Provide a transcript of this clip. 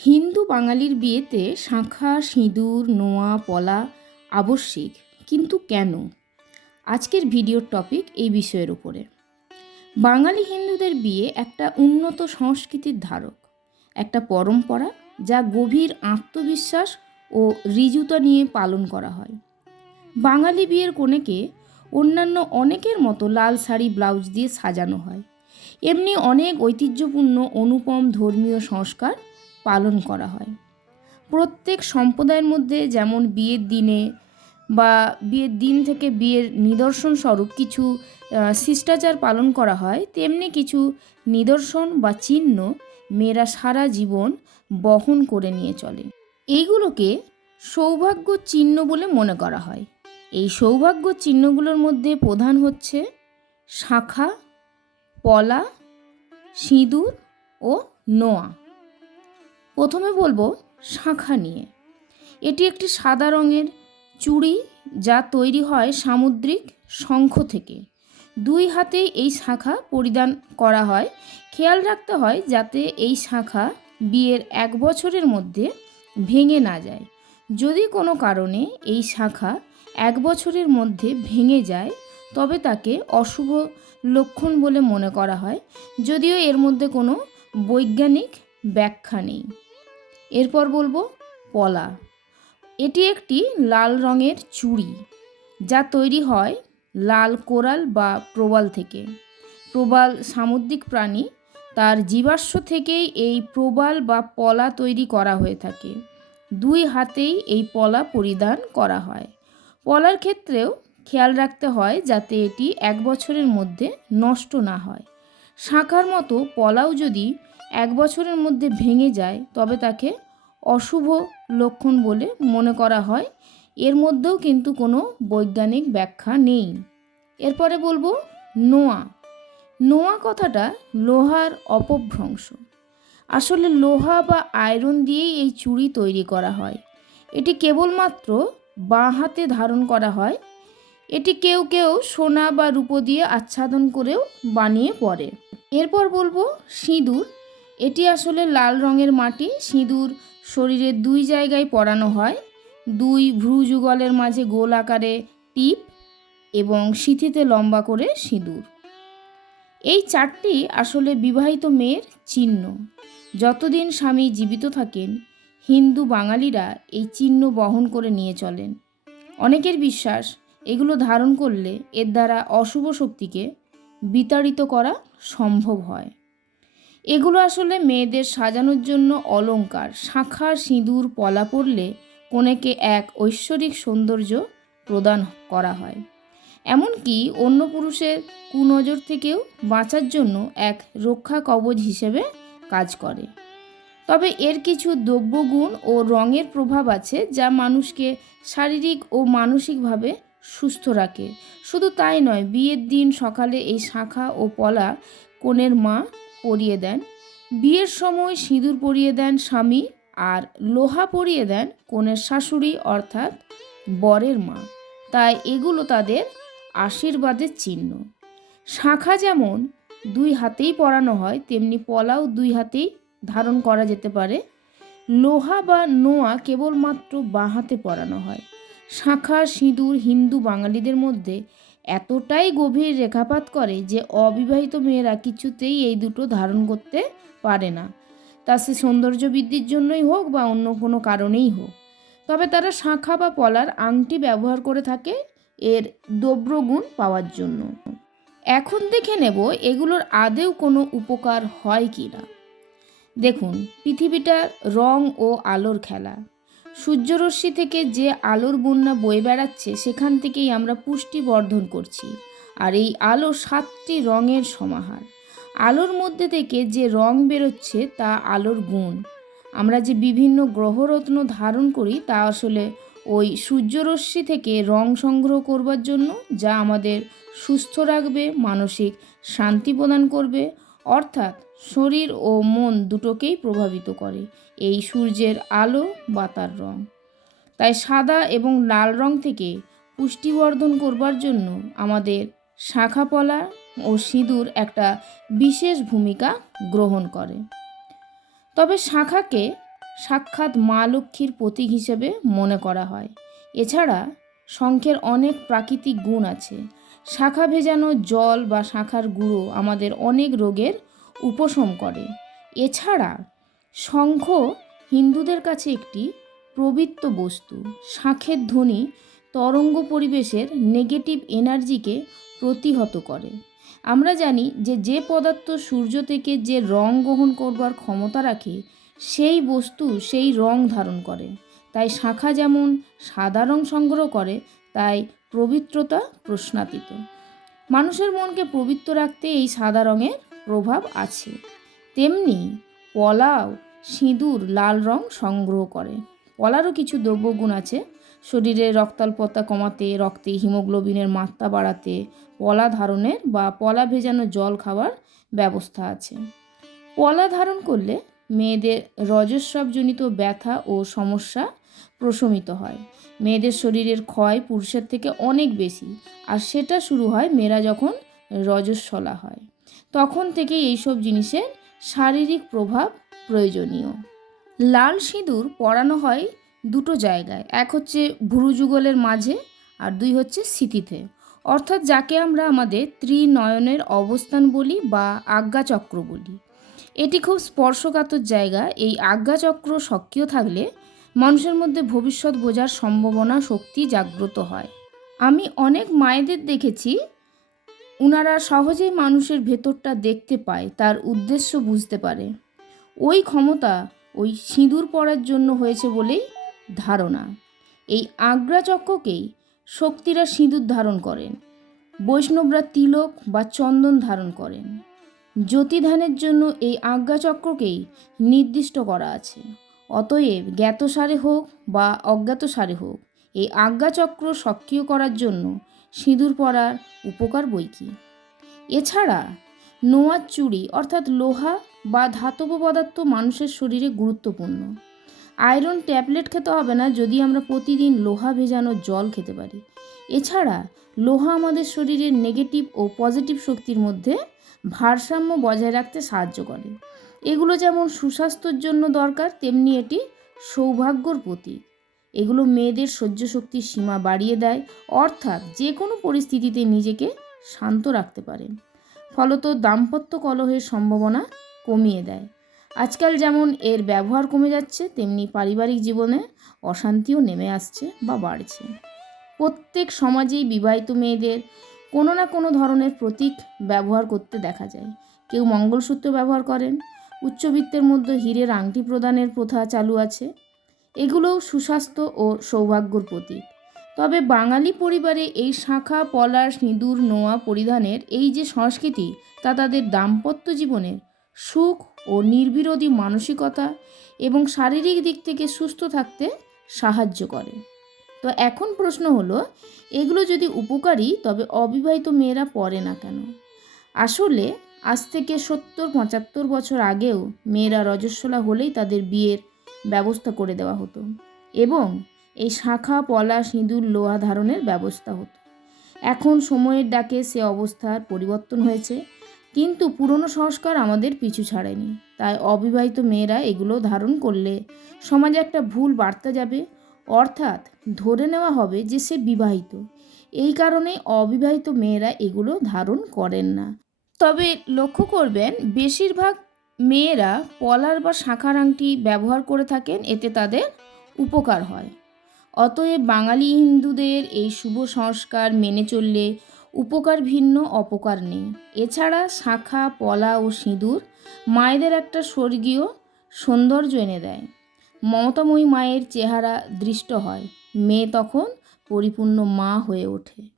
হিন্দু বাঙালির বিয়েতে শাঁখা, সিঁদুর, নোয়া, পলা আবশ্যিক, কিন্তু কেন? আজকের ভিডিওর টপিক এই বিষয়ের উপরে। বাঙালি হিন্দুদের বিয়ে একটা উন্নত সংস্কৃতির ধারক, একটা পরম্পরা যা গভীর আত্মবিশ্বাস ও ঋজুতা নিয়ে পালন করা হয়। বাঙালি বিয়ের কনেকে অন্যান্য অনেকের মতো লাল শাড়ি, ব্লাউজ দিয়ে সাজানো হয়। এমনি অনেক ঐতিহ্যপূর্ণ, অনুপম ধর্মীয় সংস্কার পালন করা হয়। প্রত্যেক সম্প্রদায়ের মধ্যে যেমন বিয়ের দিনে বা বিয়ের দিন থেকে বিয়ের নিদর্শন স্বরূপ কিছু শিষ্টাচার পালন করা হয়, তেমনি কিছু নিদর্শন বা চিহ্ন মেয়েরা সারা জীবন বহন করে নিয়ে চলে। এইগুলোকে সৌভাগ্য চিহ্ন বলে মনে করা হয়। এই সৌভাগ্য চিহ্নগুলোর মধ্যে প্রধান হচ্ছে শাখা, পলা, সিঁদুর ও নোয়া। প্রথমে বলব শাঁখা নিয়ে। এটি একটি সাদা রঙের চুড়ি যা তৈরি হয় সামুদ্রিক শঙ্খ থেকে। দুই হাতেই এই শাঁখা পরিধান করা হয়। খেয়াল রাখতে হয় যাতে এই শাঁখা বিয়ের এক বছরের মধ্যে ভেঙে না যায়। যদি কোনো কারণে এই শাঁখা এক বছরের মধ্যে ভেঙে যায়, তবে তাকে অশুভ লক্ষণ বলে মনে করা হয়। যদিও এর মধ্যে কোনো বৈজ্ঞানিক ব্যাখ্যা নেই। এরপর বলব পলা। এটি একটি লাল রঙের চুড়ি, যা তৈরি হয় লাল কোরাল বা প্রবাল থেকে। প্রবাল সামুদ্রিক প্রাণী, তার জীবাশ্ম থেকেই এই প্রবাল বা পলা তৈরি করা হয়ে থাকে। দুই হাতেই এই পলা পরিধান করা হয়। পলার ক্ষেত্রেও খেয়াল রাখতে হয় যাতে এটি এক বছরের মধ্যে নষ্ট না হয়। শাঁখার মতো পলাও যদি এক বছরের মধ্যে ভেঙে যায়, তবে তাকে অশুভ লক্ষণ বলে মনে করা হয়। এর মধ্যেও কিন্তু কোনো বৈজ্ঞানিক ব্যাখ্যা নেই। এরপরে বলব নোয়া। নোয়া কথাটা লোহার অপভ্রংশ। আসলে লোহা বা আয়রন দিয়েই এই চুড়ি তৈরি করা হয়। এটি কেবলমাত্র বাঁ হাতে ধারণ করা হয়। এটি কেউ কেউ সোনা বা রূপো দিয়ে আচ্ছাদন করেও বানিয়ে পড়ে এরপর বলব সিঁদুর। এটি আসলে লাল রঙের মাটি, সিঁদুর, শরীরের দুই জায়গায় পরানো হয়। দুই ভ্রুযুগলের মাঝে গোল আকারে টিপ এবং সিথিতে লম্বা করে সিঁদুর। এই চারটি আসলে বিবাহিত মেয়ের চিহ্ন। যতদিন স্বামী জীবিত থাকেন, হিন্দু বাঙালিরা এই চিহ্ন বহন করে নিয়ে চলেন। অনেকের বিশ্বাস, এগুলো ধারণ করলে এর দ্বারা অশুভ শক্তিকে বিতাড়িত করা সম্ভব হয়। এগুলো আসলে মেয়েদের সাজানোর জন্য অলংকার শাঁখা সিঁদুর, পলা পরলে কনেকে এক ঐশ্বরিক সৌন্দর্য প্রদান করা হয়। এমনকি অন্য পুরুষের কুনজর থেকেও বাঁচার জন্য এক রক্ষা কবচ হিসেবে কাজ করে। তবে এর কিছু দ্রব্যগুণ ও রঙের প্রভাব আছে যা মানুষকে শারীরিক ও মানসিকভাবে সুস্থ রাখে। শুধু তাই নয়, বিয়ের দিন সকালে এই শাখা ও পলা কনের মা পরিয়ে দেন। বিয়ের সময় সিঁদুর পরিয়ে দেন স্বামী আর লোহা পরিয়ে দেন কনের শাশুড়ি অর্থাৎ বরের মা। তাই এগুলো তাদের আশীর্বাদের চিহ্ন। শাখা যেমন দুই হাতেই পরানো হয়, তেমনি পলাও দুই হাতেই ধারণ করা যেতে পারে। লোহা বা নোয়া কেবলমাত্র বাঁ হাতে পরানো হয়। শাঁখা সিঁদুর হিন্দু বাঙালিদের মধ্যে এতটাই গভীর রেখাপাত করে যে অবিবাহিত মেয়েরা কিছুতেই এই দুটো ধারণ করতে পারে না। তা সে সৌন্দর্য বৃদ্ধির জন্যই হোক বা অন্য কোনো কারণেই হোক। তবে তারা শাঁখা বা পলার আংটি ব্যবহার করে থাকে এর দ্রব্যগুণ পাওয়ার জন্য। এখন দেখে নেব এগুলোর আদেও কোনো উপকার হয় কি না। দেখুন পৃথিবীটা রং ও আলোর খেলা। সূর্যরশ্মি থেকে যে আলোর বন্যা বয়ে বেড়াচ্ছে, সেখান থেকেই আমরা পুষ্টি বর্ধন করছি। আর এই আলো সাতটি রঙের সমাহার। আলোর মধ্যে থেকে যে রং বেরোচ্ছে, তা আলোর গুণ। আমরা যে বিভিন্ন গ্রহরত্ন ধারণ করি, তা আসলে ওই সূর্যরশ্মি থেকে রং সংগ্রহ করবার জন্য, যা আমাদের সুস্থ রাখবে, মানসিক শান্তি প্রদান করবে অর্থাৎ শরীর ও মন দুটোকেই প্রভাবিত করে। এই সূর্যের আলো বা তার রং। তাই সাদা এবং লাল রং থেকে পুষ্টিবর্ধন করবার জন্য আমাদের শাখাপলা ও সিঁদুর একটা বিশেষ ভূমিকা গ্রহণ করে। তবে শাখাকে সাক্ষাৎ মা লক্ষ্মীর প্রতীক হিসেবে মনে করা হয়। এছাড়া শঙ্খের অনেক প্রাকৃতিক গুণ আছে। শাখা ভেজানো জল বা শাখার গুঁড়ো আমাদের অনেক রোগের উপশম করে। এছাড়া শঙ্খ হিন্দুদের কাছে একটি প্রবৃত্ত বস্তু। শাঁখের ধ্বনি তরঙ্গ পরিবেশের নেগেটিভ এনার্জিকে প্রতিহত করে। আমরা জানি যে যে পদার্থ সূর্য থেকে যে রং গ্রহণ করবার ক্ষমতা রাখে, সেই বস্তু সেই রং ধারণ করে। তাই শাখা যেমন সাদা সংগ্রহ করে, তাই পবিত্রতা প্রশ্নাতীত। মানুষের মনকে পবিত্র রাখতে এই সাদা রঙের প্রভাব আছে। তেমনি পলাও সিঁদুর লাল রং সংগ্রহ করে। পলারও কিছু দ্রব্যগুণ আছে। শরীরে রক্তাল্পতা কমাতে, রক্তে হিমোগ্লোবিনের মাত্রা বাড়াতে, পলা ধারণের বা পলা ভেজানো জল খাওয়ার ব্যবস্থা আছে। পলা ধারণ করলে মেয়েদের রজস্রাবজনিত ব্যথা ও সমস্যা প্রশমিত হয়। মেয়েদের শরীরের ক্ষয় পুরুষের থেকে অনেক বেশি, আর সেটা শুরু হয় মেয়েরা যখন রজস্বলা হয়। তখন থেকে এইসব জিনিসের শারীরিক প্রভাব প্রয়োজনীয়। লাল সিঁদুর পরানো হয় দুটো জায়গায়, এক হচ্ছে ভুরুযুগলের মাঝে আর দুই হচ্ছে স্মৃতিতে। অর্থাৎ যাকে আমরা আমাদের ত্রিনয়নের অবস্থান বলি বা আজ্ঞাচক্র বলি। এটি খুব স্পর্শকাতর জায়গা, এই আজ্ঞাচক্র সক্রিয় থাকলে মানুষের মধ্যে ভবিষ্যৎ বোঝার সম্ভাবনা শক্তি জাগ্রত হয়। আমি অনেক মায়েদের দেখেছি, উনারা সহজেই মানুষের ভেতরটা দেখতে পায়, তার উদ্দেশ্য বুঝতে পারে। ওই ক্ষমতা ওই সিঁদুর পড়ার জন্য হয়েছে বলেই ধারণা। এই আগ্রাচক্রকেই শক্তিরা সিঁদুর ধারণ করেন, বৈষ্ণবরা তিলক বা চন্দন ধারণ করেন। জ্যোতিধানের জন্য এই আজ্ঞাচক্রকেই নির্দিষ্ট করা আছে। অতএব জ্ঞাতসারে হোক বা অজ্ঞাতসারে হোক, এই আজ্ঞাচক্র সক্রিয় করার জন্য সিঁদুর পরার উপকার বই কি? এছাড়া নোয়ার চুড়ি, অর্থাৎ লোহা বা ধাতব পদার্থ মানুষের শরীরে গুরুত্বপূর্ণ। আয়রন ট্যাবলেট খেতে হবে না যদি আমরা প্রতিদিন লোহা ভেজানো জল খেতে পারি। এছাড়া লোহা আমাদের শরীরের নেগেটিভ ও পজিটিভ শক্তির মধ্যে ভারসাম্য বজায় রাখতে সাহায্য করে। এগুলো যেমন সুস্বাস্থ্যের জন্য দরকার, তেমনি এটি সৌভাগ্যর প্রতীক। এগুলো মেয়েদের সহ্য শক্তির সীমা বাড়িয়ে দেয়, অর্থাৎ যে কোনো পরিস্থিতিতে নিজেকে শান্ত রাখতে পারে। ফলত দাম্পত্য কলহের সম্ভাবনা কমিয়ে দেয়। আজকাল যেমন এর ব্যবহার কমে যাচ্ছে, তেমনি পারিবারিক জীবনে অশান্তিও নেমে আসছে বা বাড়ছে। প্রত্যেক সমাজেই বিবাহিত মেয়েদের কোনো না কোনো ধরনের প্রতীক ব্যবহার করতে দেখা যায়। কেউ মঙ্গলসূত্র ব্যবহার করেন উচ্চবিত্তের মধ্যে হীরের আংটি প্রদানের প্রথা চালু আছে। এগুলোও সুস্বাস্থ্য ও সৌভাগ্যর প্রতীক। তবে বাঙালি পরিবারে এই শাখা, পলাশ, সিঁদুর, নোয়া পরিধানের এই যে সংস্কৃতি, তা তাদের দাম্পত্য জীবনের সুখ ও নির্বিরোধী মানসিকতা এবং শারীরিক দিক থেকে সুস্থ থাকতে সাহায্য করে। তো এখন প্রশ্ন হলো, এগুলো যদি উপকারী, তবে অবিবাহিত মেয়েরা পড়ে না কেন? আসলে আজ থেকে সত্তর, পঁচাত্তর বছর আগেও মেয়েরা রজস্বলা হলেই তাদের বিয়ের ব্যবস্থা করে দেওয়া হতো এবং এই শাখা, পলা, সিঁদুর, লোহা ধারণের ব্যবস্থা হতো। এখন সময়ের ডাকে সে অবস্থার পরিবর্তন হয়েছে, কিন্তু পুরনো সংস্কার আমাদের পিছু ছাড়েনি। তাই অবিবাহিত মেয়েরা এগুলো ধারণ করলে সমাজে একটা ভুল বার্তা যাবে, অর্থাৎ ধরে নেওয়া হবে যে সে বিবাহিত। এই কারণে অবিবাহিত মেয়েরা এগুলো ধারণ করেন না। তবে লক্ষ্য করবেন, বেশিরভাগ মেয়েরা পলার বা শাঁখার আংটি ব্যবহার করে থাকেন, এতে তাদের উপকার হয়। অতএব বাঙালি হিন্দুদের এই শুভ সংস্কার মেনে চললে উপকার ভিন্ন, অপকার নেই। এছাড়া শাখা, পলা ও সিঁদুর মায়েদের একটা স্বর্গীয় সৌন্দর্য এনে দেয়। মমতাময়ী মায়ের চেহারা দৃষ্ট হয়। মেয়ে তখন পরিপূর্ণ মা হয়ে ওঠে।